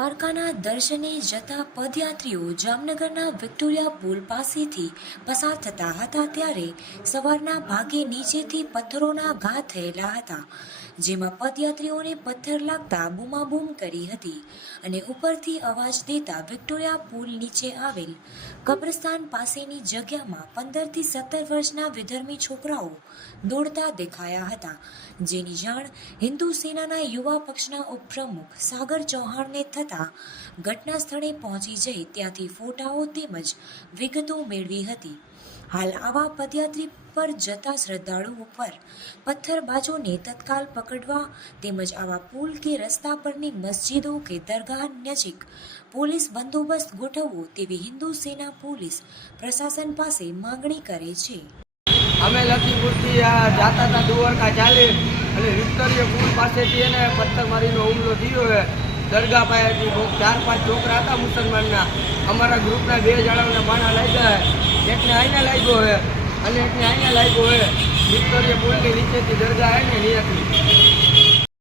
દ્વારકાના દર્શને જતા પદયાત્રીઓ જામનગરના વિક્ટોરિયા પુલ પાસેથી પસાર થતા હતા ત્યારે સવારના ભાગે નીચેથી પથ્થરોના ઘા થયેલા હતા, જેમાં પદયાત્રીઓને પથ્થર લાગતા બૂમાબૂમ કરી હતી અને ઉપરથી અવાજ દેતા વિક્ટોરિયા પુલ નીચે આવેલ કબ્રસ્તાન પાસેની જગ્યામાં 15થી 17 વર્ષના વિધર્મી છોકરાઓ દોડતા દેખાયા હતા, જેની જાણ હિન્દુ સેનાના યુવા પક્ષના ઉપપ્રમુખ સાગર ચૌહાણને થતાં ઘટના સ્થળે પહોંચી જઈ ત્યાંથી ફોટાઓ તેમજ વિગતો મેળવી હતી। હાલ આવા પદયાત્રી પર જતા શ્રદ્ધાળુઓ પર પથ્થરબાજોને તત્કાલ પકડવા તેમજ આવા પુલ કે રસ્તા પરની મસ્જિદો કે દરગાહ નજીક પોલીસ બંદોબસ્ત ગોઠવવો તેવી હિન્દુ સેના પોલીસ પ્રશાસન પાસે માંગણી કરે છે। અમે લખીપુરથી જતા હતા દ્વારકા ચાલી અને વિક્ટોરિયા પુલ પાસેથી એને પથ્થરમારીનો હુમલો થયો છે। દરગાહ પાસેથી 4-5 છોકરા હતા મુસલમાનના, અમારા ગ્રુપના 2 જણાઓને બાણા લાગ્યા છે, એકને અહીંયા લાગ્યો છે અને એકને અહીંયા લાગ્યો છે। વિક્ટોરિયા પુલની નીચેથી દરગાહ આવીને નીકળી।